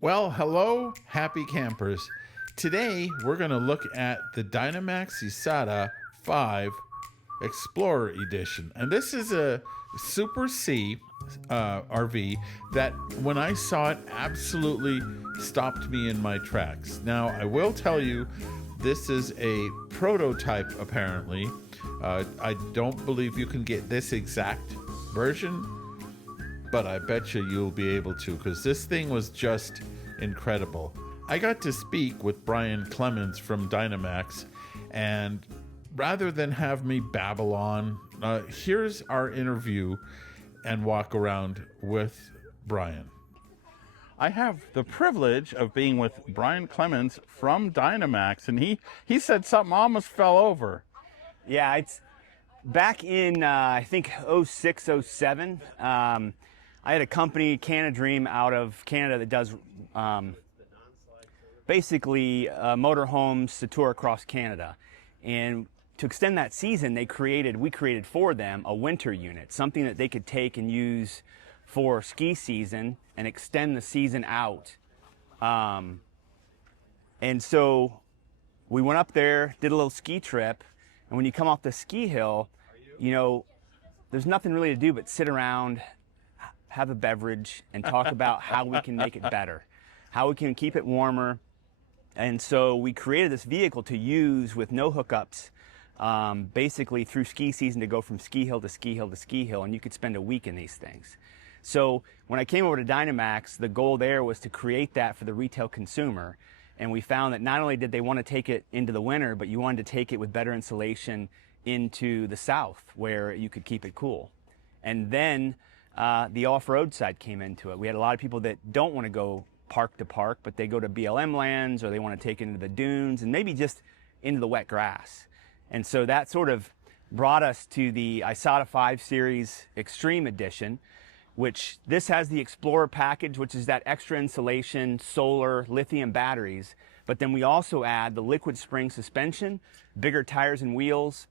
Well, hello, happy campers. Today, we're going to look at the Dynamax Isata 5 Xplorer Edition. And this is a Super C RV that, when I saw it, absolutely stopped me in my tracks. Now, I will tell you, this is a prototype, apparently. I don't believe you can get this exact version, but I bet you'll be able to, because this thing was just incredible. I got to speak with Brian Clemens from Dynamax, and rather than have me babble on, here's our interview and walk around with Brian. I have the privilege of being with Brian Clemens from Dynamax, and he said something almost fell over. Yeah, it's back in, I think, 06, 07. I had a company, Canada Dream, out of Canada that does basically motorhomes to tour across Canada. And to extend that season, we created for them a winter unit, something that they could take and use for ski season and extend the season out. And so we went up there, did a little ski trip, and when you come off the ski hill, you know, there's nothing really to do but sit around, have a beverage, and talk about how we can make it better, how we can keep it warmer. And so we created this vehicle to use with no hookups, basically through ski season, to go from ski hill to ski hill to ski hill, and you could spend a week in these things. So when I came over to Dynamax, the goal there was to create that for the retail consumer. And we found that not only did they want to take it into the winter, but you wanted to take it with better insulation into the south where you could keep it cool. And then the off-road side came into it. We had a lot of people that don't want to go park to park, but they go to BLM lands, or they want to take it into the dunes and maybe just into the wet grass. And so that sort of brought us to the Isata 5 Series Extreme Edition, which this has the Xplorer package, which is that extra insulation, solar, lithium batteries. But then we also add the liquid spring suspension, bigger tires and wheels,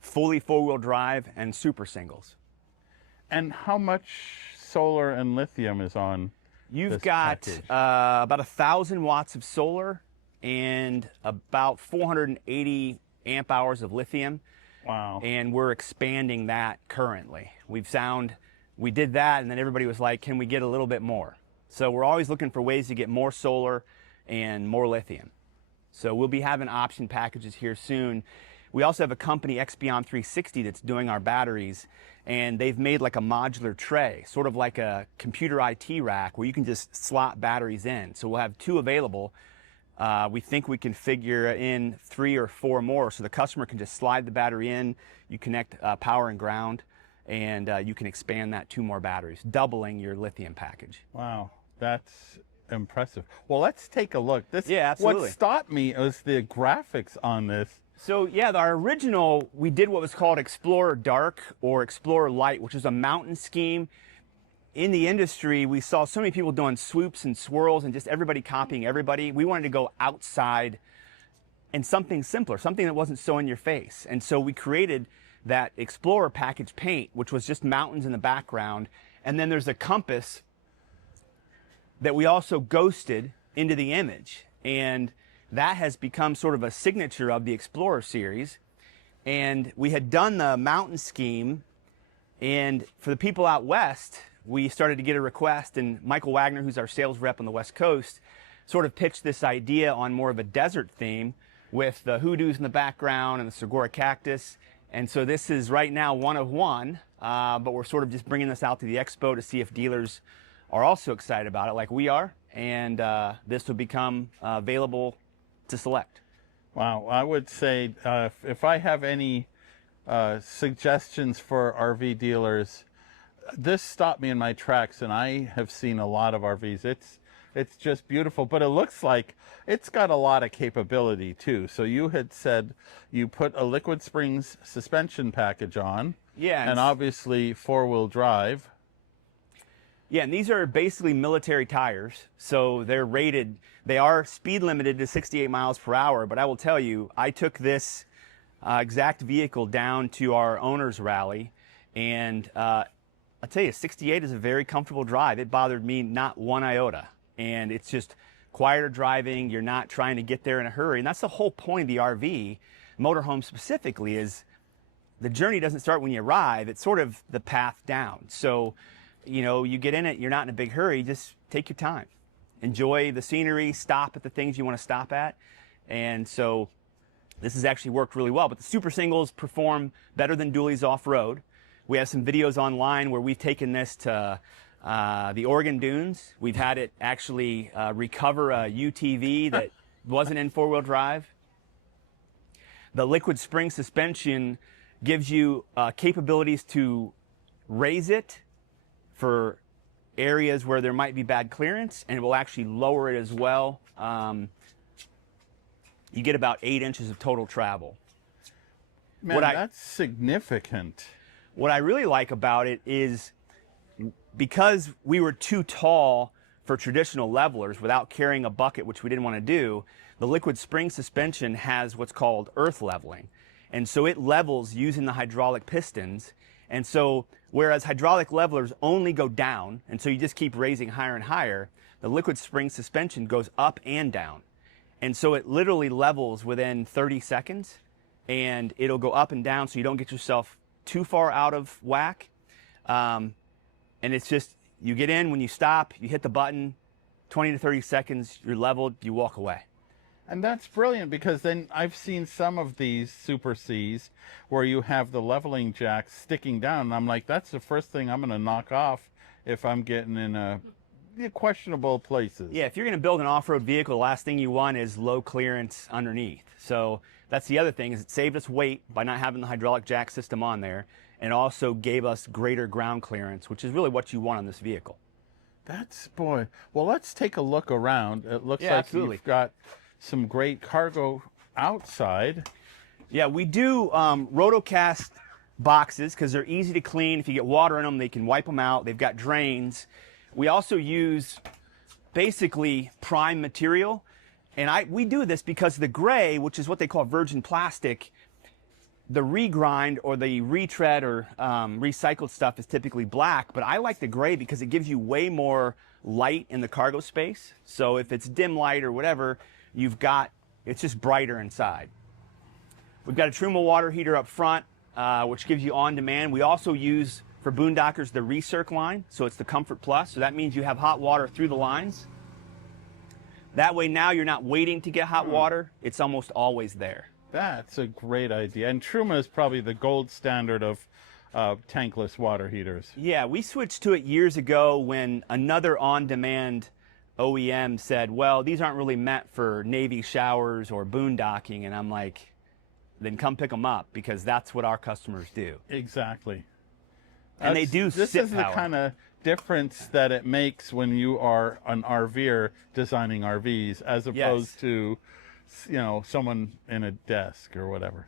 fully four-wheel drive, and super singles. And how much solar and lithium is on You've this got package? about 1,000 watts of solar and about 480 amp hours of lithium. Wow. And we're expanding that currently. We did that, and then everybody was like, can we get a little bit more? So we're always looking for ways to get more solar and more lithium. So we'll be having option packages here soon. We also have a company, Xbeyond 360, that's doing our batteries, and they've made like a modular tray, sort of like a computer IT rack where you can just slot batteries in. So we'll have 2 available. We think we can figure in 3 or 4 more, so the customer can just slide the battery in, you connect power and ground, and you can expand that 2 more batteries, doubling your lithium package. Wow, that's impressive. Well, let's take a look. Yeah, absolutely. What stopped me was the graphics on this. So yeah, our original, we did what was called Explorer Dark or Explorer Light, which is a mountain scheme. In the industry, we saw so many people doing swoops and swirls and just everybody copying everybody. We wanted to go outside and something simpler, something that wasn't so in your face. And so we created that Explorer package paint, which was just mountains in the background. And then there's a compass that we also ghosted into the image. And that has become sort of a signature of the Explorer series. And we had done the mountain scheme, and for the people out west, we started to get a request, and Michael Wagner, who's our sales rep on the West Coast, sort of pitched this idea on more of a desert theme with the hoodoos in the background and the Segura cactus. And so this is right now one of one, but we're sort of just bringing this out to the expo to see if dealers are also excited about it like we are, and this will become available to select. Wow, I would say if I have any suggestions for RV dealers, this stopped me in my tracks, and I have seen a lot of RVs. It's just beautiful, but it looks like it's got a lot of capability too. So you had said you put a liquid springs suspension package on, Yeah, and obviously 4-wheel drive. Yeah, and these are basically military tires, so they're rated, they are speed limited to 68 miles per hour, but I will tell you, I took this exact vehicle down to our owner's rally, and I'll tell you, 68 is a very comfortable drive. It bothered me not one iota. and it's just quieter driving. You're not trying to get there in a hurry, and that's the whole point of the RV, motorhome specifically, is the journey doesn't start when you arrive. It's sort of the path down. So, you know, you get in it, you're not in a big hurry, just take your time. Enjoy the scenery, stop at the things you want to stop at. And so this has actually worked really well. But the super singles perform better than dualies off-road. We have some videos online where we've taken this to the Oregon Dunes. We've had it actually recover a UTV that wasn't in four-wheel drive. The liquid spring suspension gives you capabilities to raise it for areas where there might be bad clearance, and it will actually lower it as well. You get about 8 inches of total travel. Man, that's significant. What I really like about it is because we were too tall for traditional levelers without carrying a bucket, which we didn't want to do, the liquid spring suspension has what's called earth leveling. And so it levels using the hydraulic pistons. And so whereas hydraulic levelers only go down, and so you just keep raising higher and higher, the liquid spring suspension goes up and down. And so it literally levels within 30 seconds, and it'll go up and down so you don't get yourself too far out of whack. And it's just, you get in, when you stop, you hit the button, 20 to 30 seconds, you're leveled, you walk away. And that's brilliant, because then I've seen some of these Super Cs where you have the leveling jack sticking down, and I'm like, that's the first thing I'm going to knock off if I'm getting in questionable places. Yeah, if you're going to build an off-road vehicle, the last thing you want is low clearance underneath. So that's the other thing, is it saved us weight by not having the hydraulic jack system on there, and also gave us greater ground clearance, which is really what you want on this vehicle. That's, boy. Well, let's take a look around. It looks like absolutely. You've got some great cargo outside. Yeah, we do rotocast boxes because they're easy to clean. If you get water in them, they can wipe them out. They've got drains. We also use basically prime material. And we do this because the gray, which is what they call virgin plastic, the regrind or the retread or recycled stuff is typically black. But I like the gray because it gives you way more light in the cargo space. So if it's dim light or whatever, it's just brighter inside. We've got a Truma water heater up front, which gives you on demand. We also use, for boondockers, the Recirc line, so it's the Comfort Plus. So that means you have hot water through the lines. That way now you're not waiting to get hot water. It's almost always there. That's a great idea. And Truma is probably the gold standard of tankless water heaters. Yeah, we switched to it years ago when another on-demand OEM said, well, these aren't really meant for Navy showers or boondocking. And I'm like, then come pick them up, because that's what our customers do. Exactly. And they do This sit is power. the kind of difference that it makes when you are an RVer designing RVs, as opposed to, you know, someone in a desk or whatever.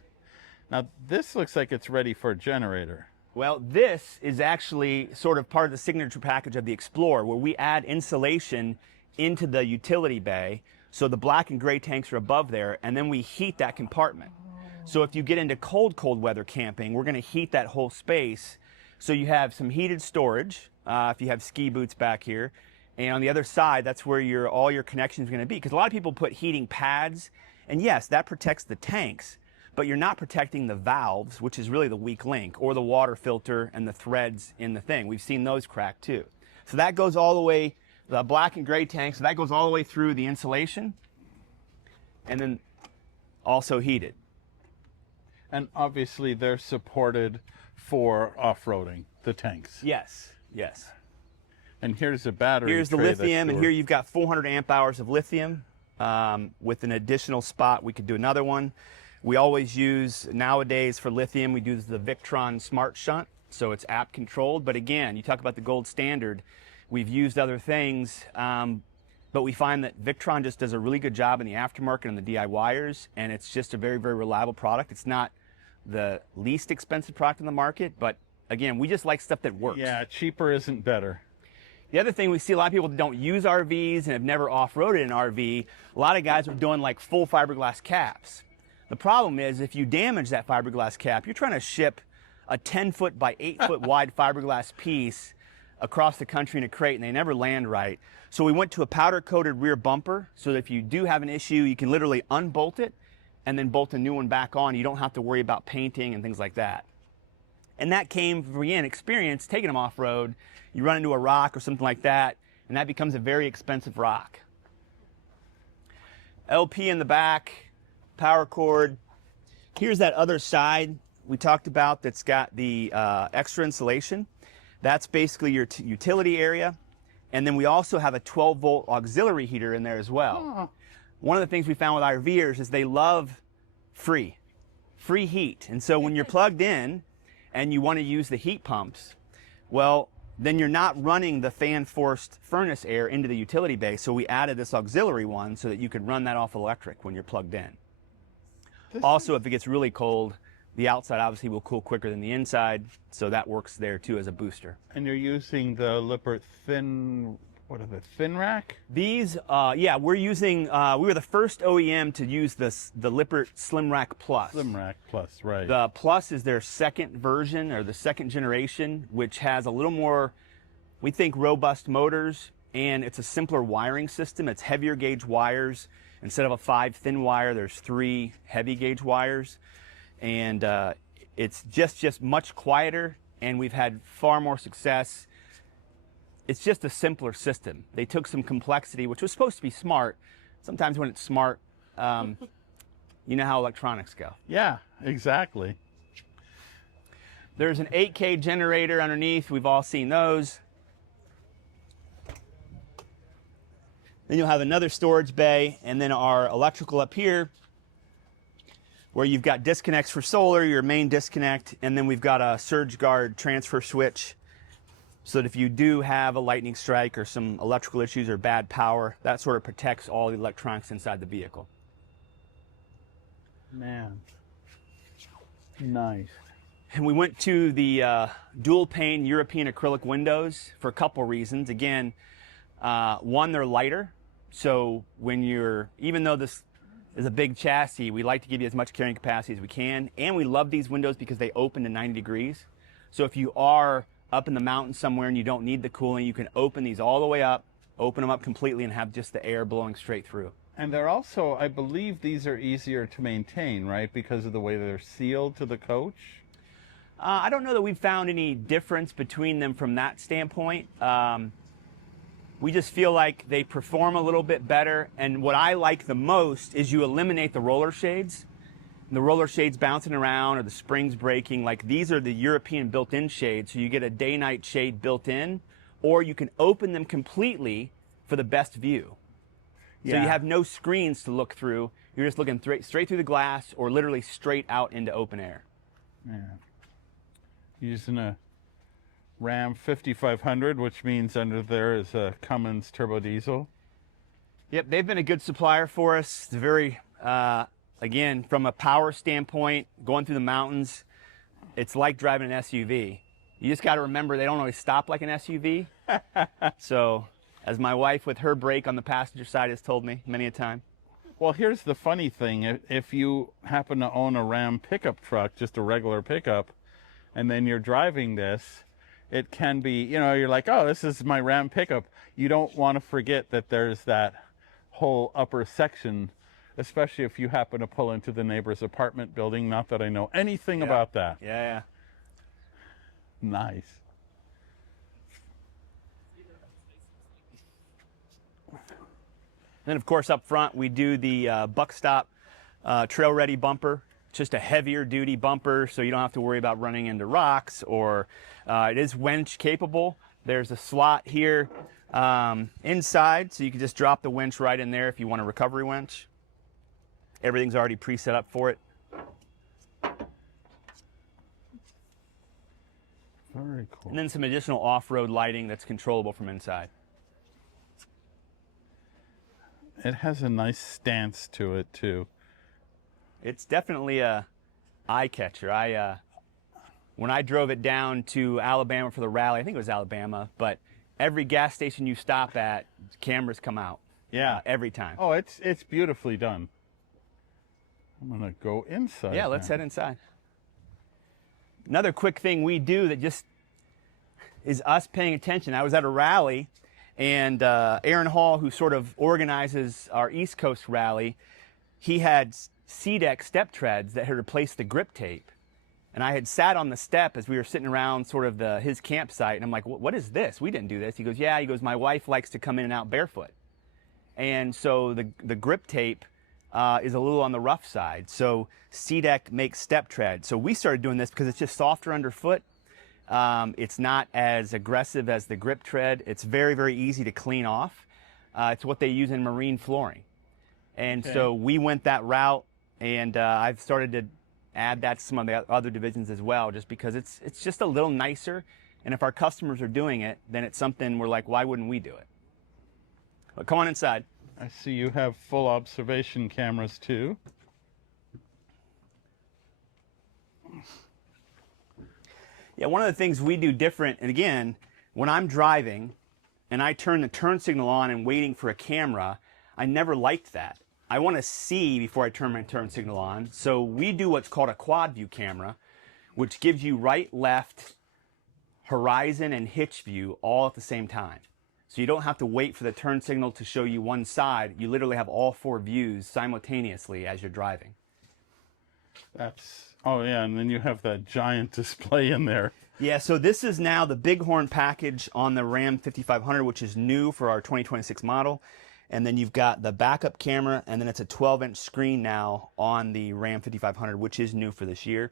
Now, this looks like it's ready for a generator. Well, this is actually sort of part of the signature package of the Xplorer, where we add insulation into the utility bay, so the black and gray tanks are above there, and then we heat that compartment. So if you get into cold weather camping, we're going to heat that whole space. So you have some heated storage, if you have ski boots back here, and on the other side, that's where all your connections are going to be. Because a lot of people put heating pads, and yes, that protects the tanks, but you're not protecting the valves, which is really the weak link, or the water filter and the threads in the thing. We've seen those crack too. So that goes all the way, the black and gray tank, so that goes all the way through the insulation, and then also heated. And obviously they're supported for off-roading, the tanks. Yes, yes. And here's a battery. Here's the tray lithium, and here you've got 400 amp hours of lithium. With an additional spot, we could do another one. We always use, nowadays for lithium, we do the Victron Smart Shunt, so it's app controlled. But again, you talk about the gold standard. We've used other things, but we find that Victron just does a really good job in the aftermarket and the DIYers, and it's just a very, very reliable product. It's not the least expensive product in the market, but again, we just like stuff that works. Yeah, cheaper isn't better. The other thing we see, a lot of people that don't use RVs and have never off-roaded an RV, a lot of guys are doing like full fiberglass caps. The problem is, if you damage that fiberglass cap, you're trying to ship a 10-foot by 8-foot wide fiberglass piece across the country in a crate, and they never land right. So we went to a powder-coated rear bumper, so that if you do have an issue, you can literally unbolt it and then bolt a new one back on. You don't have to worry about painting and things like that. And that came from, again, experience taking them off-road. You run into a rock or something like that, and that becomes a very expensive rock. LP in the back, power cord. Here's that other side we talked about that's got the extra insulation. That's basically your utility area. And then we also have a 12-volt auxiliary heater in there as well. Oh. One of the things we found with RVers is they love free heat. And so when you're plugged in and you want to use the heat pumps, well, then you're not running the fan-forced furnace air into the utility bay. So we added this auxiliary one so that you could run that off electric when you're plugged in. Also, if it gets really cold, the outside obviously will cool quicker than the inside, so that works there too as a booster. And you're using the Lippert thin, what are they, thin rack? These, yeah, we're using, we were the first OEM to use the Lippert Slim Rack Plus. Slim Rack Plus, right. The Plus is their second version, or the second generation, which has a little more, we think, robust motors, and it's a simpler wiring system. It's heavier gauge wires. Instead of a 5 thin wire, there's 3 heavy gauge wires. And it's just much quieter, and we've had far more success. It's just a simpler system. They took some complexity, which was supposed to be smart. Sometimes when it's smart, you know how electronics go. Yeah, exactly. There's an 8K generator underneath. We've all seen those. Then you'll have another storage bay, and then our electrical up here, where you've got disconnects for solar, your main disconnect, and then we've got a surge guard transfer switch, so that if you do have a lightning strike or some electrical issues or bad power, that sort of protects all the electronics inside the vehicle. Man, nice. And we went to the dual pane European acrylic windows for a couple reasons. Again, one, they're lighter, so when you're, even though this is a big chassis, we like to give you as much carrying capacity as we can, and we love these windows because they open to 90 degrees. So if you are up in the mountains somewhere and you don't need the cooling, you can open these all the way up, open them up completely, and have just the air blowing straight through. And they're also, I believe these are easier to maintain, right, because of the way they're sealed to the coach? I don't know that we've found any difference between them from that standpoint. We just feel like they perform a little bit better, and what I like the most is you eliminate the roller shades. The roller shades bouncing around or the springs breaking. Like, these are the European built-in shades, so you get a day-night shade built in, or you can open them completely for the best view. Yeah. So you have no screens to look through. You're just looking straight through the glass or literally straight out into open air. Yeah. Using a Ram 5500, which means under there is a Cummins turbo diesel. Yep, they've been a good supplier for us. It's very, again, from a power standpoint, going through the mountains, it's like driving an SUV. You just got to remember they don't always stop like an SUV. So, as my wife with her brake on the passenger side has told me many a time. Well, here's the funny thing. If you happen to own a Ram pickup truck, just a regular pickup, and then you're driving this, it can be, you know, you're like, oh, this is my Ram pickup. You don't want to forget that there's that whole upper section, especially if you happen to pull into the neighbor's apartment building. Not that I know anything about that. Yeah. Nice. Then, of course, up front, we do the buck stop trail ready bumper. Just a heavier duty bumper, so you don't have to worry about running into rocks, or it is winch capable. There's a slot here inside, so you can just drop the winch right in there if you want a recovery winch. Everything's already pre-set up for it. Very cool. And then some additional off-road lighting that's controllable from inside. It has a nice stance to it, too. It's definitely a eye catcher. When I drove it down to Alabama for the rally, I think it was Alabama, but every gas station you stop at, cameras come out. Yeah. Every time. Oh, it's beautifully done. I'm gonna go inside. Yeah, let's head inside. Another quick thing we do that just is us paying attention. I was at a rally, and Aaron Hall, who sort of organizes our East Coast rally, he had C-deck step treads that had replaced the grip tape. And I had sat on the step as we were sitting around sort of his campsite, and I'm like, what is this? We didn't do this. He goes, yeah. He goes, my wife likes to come in and out barefoot. And so the grip tape is a little on the rough side. So C-deck makes step tread. So we started doing this because it's just softer underfoot. It's not as aggressive as the grip tread. It's very, very easy to clean off. It's what they use in marine flooring. And so we went that route, and I've started to add that to some of the other divisions as well, just because it's just a little nicer. And if our customers are doing it, then it's something we're like, why wouldn't we do it? But come on inside. I see you have full observation cameras too. Yeah, one of the things we do different, and again, when I'm driving and I turn the turn signal on and waiting for a camera, I never liked that. I want to see before I turn my turn signal on. So we do what's called a quad view camera, which gives you right, left, horizon, and hitch view all at the same time. So you don't have to wait for the turn signal to show you one side. You literally have all 4 views simultaneously as you're driving. Oh yeah, and then you have that giant display in there. Yeah, so this is now the Bighorn package on the Ram 5500, which is new for our 2026 model. And then you've got the backup camera, and then it's a 12-inch screen now on the Ram 5500, which is new for this year.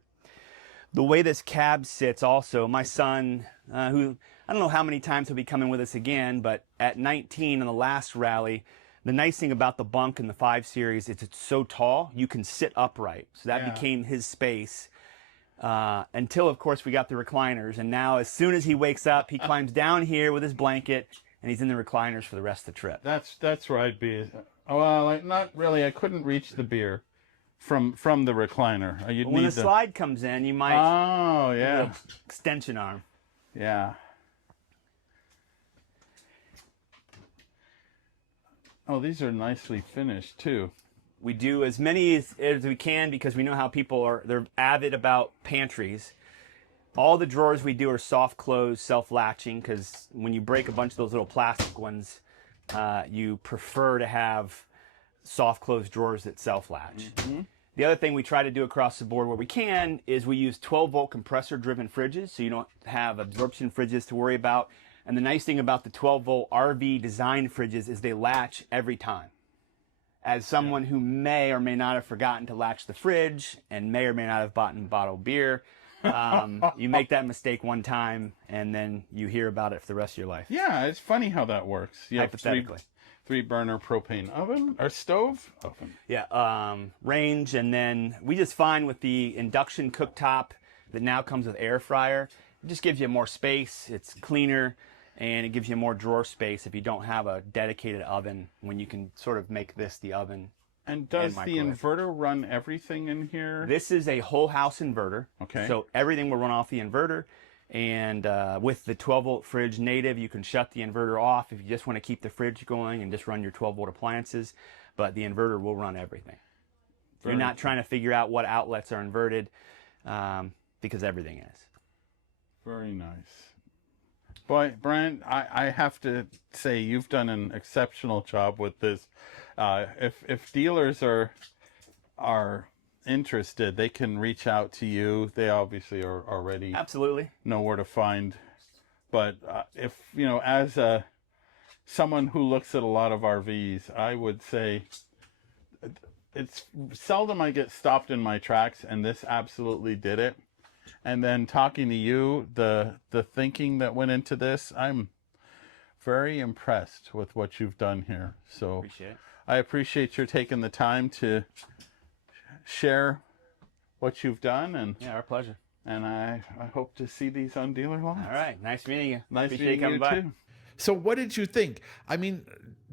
The way this cab sits also, my son, who I don't know how many times he'll be coming with us again, but at 19 in the last rally, the nice thing about the bunk in the 5 Series is it's so tall, you can sit upright. So that became his space until, of course, we got the recliners. And now as soon as he wakes up, he climbs down here with his blanket, and he's in the recliners for the rest of the trip. That's where I'd be. Well, not really. I couldn't reach the beer from the recliner. When the slide comes in, you might. Oh yeah. Extension arm. Yeah. Oh, these are nicely finished too. We do as many as we can because we know how people are. They're avid about pantries. All the drawers we do are soft close, self-latching, because when you break a bunch of those little plastic ones, you prefer to have soft close drawers that self-latch. Mm-hmm. The other thing we try to do across the board where we can is we use 12-volt compressor-driven fridges, so you don't have absorption fridges to worry about. And the nice thing about the 12-volt RV design fridges is they latch every time. As someone who may or may not have forgotten to latch the fridge and may or may not have bought a bottle of beer, you make that mistake one time, and then you hear about it for the rest of your life. Yeah, it's funny how that works. You hypothetically. Have three burner propane oven or stove oven. Yeah, range, and then we just find with the induction cooktop that now comes with air fryer, it just gives you more space. It's cleaner, and it gives you more drawer space if you don't have a dedicated oven. When you can sort of make this the oven. And does the inverter run everything in here? This is a whole house inverter. Okay. So everything will run off the inverter. And with the 12-volt fridge native, you can shut the inverter off if you just want to keep the fridge going and just run your 12-volt appliances. But the inverter will run everything. You're not trying to figure out what outlets are inverted because everything is. Very nice. Boy, Brian, I have to say you've done an exceptional job with this. If dealers are interested, they can reach out to you. They obviously are already absolutely know where to find. But if as someone who looks at a lot of RVs, I would say it's seldom I get stopped in my tracks, and this absolutely did it. And then talking to you, the thinking that went into this, I'm very impressed with what you've done here. So appreciate it. I appreciate your taking the time to share what you've done. And yeah, our pleasure. And I hope to see these on dealer lots. All right. Nice meeting you. Nice appreciate meeting you by. too. So what did you think? I mean,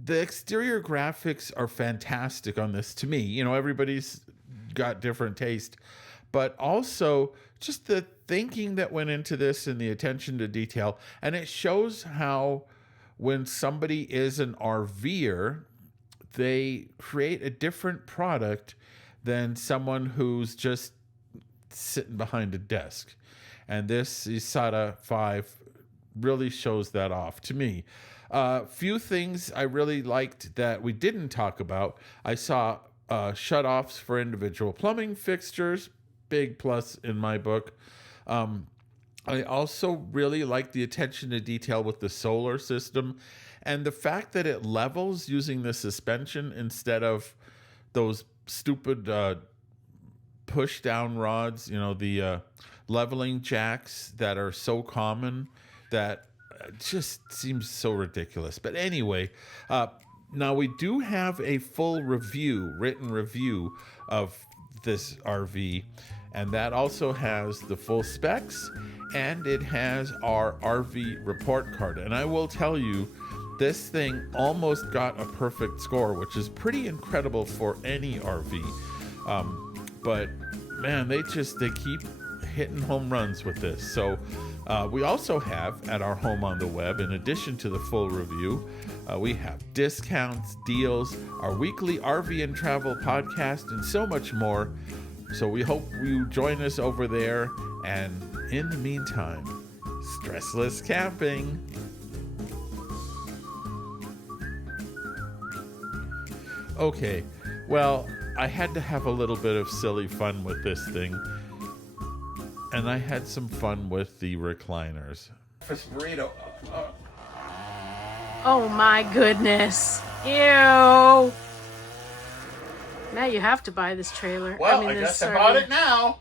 the exterior graphics are fantastic on this to me. Everybody's got different taste. But also just the thinking that went into this and the attention to detail. And it shows how when somebody is an RVer, they create a different product than someone who's just sitting behind a desk. And this Isata 5 really shows that off to me. Few things I really liked that we didn't talk about. I saw shutoffs for individual plumbing fixtures, big plus in my book. I also really like the attention to detail with the solar system and the fact that it levels using the suspension instead of those stupid push down rods, the leveling jacks that are so common that just seems so ridiculous. But anyway, now we do have a full written review of this RV, and that also has the full specs, and it has our RV report card. And I will tell you, this thing almost got a perfect score, which is pretty incredible for any RV. But man, they keep hitting home runs with this. So we also have at our home on the web, in addition to the full review, we have discounts, deals, our weekly RV and travel podcast, and so much more. So we hope you join us over there. And in the meantime, stressless camping. Okay, well, I had to have a little bit of silly fun with this thing. And I had some fun with the recliners. Burrito. Oh my goodness. Ew. Now you have to buy this trailer. Well, I guess I bought it now.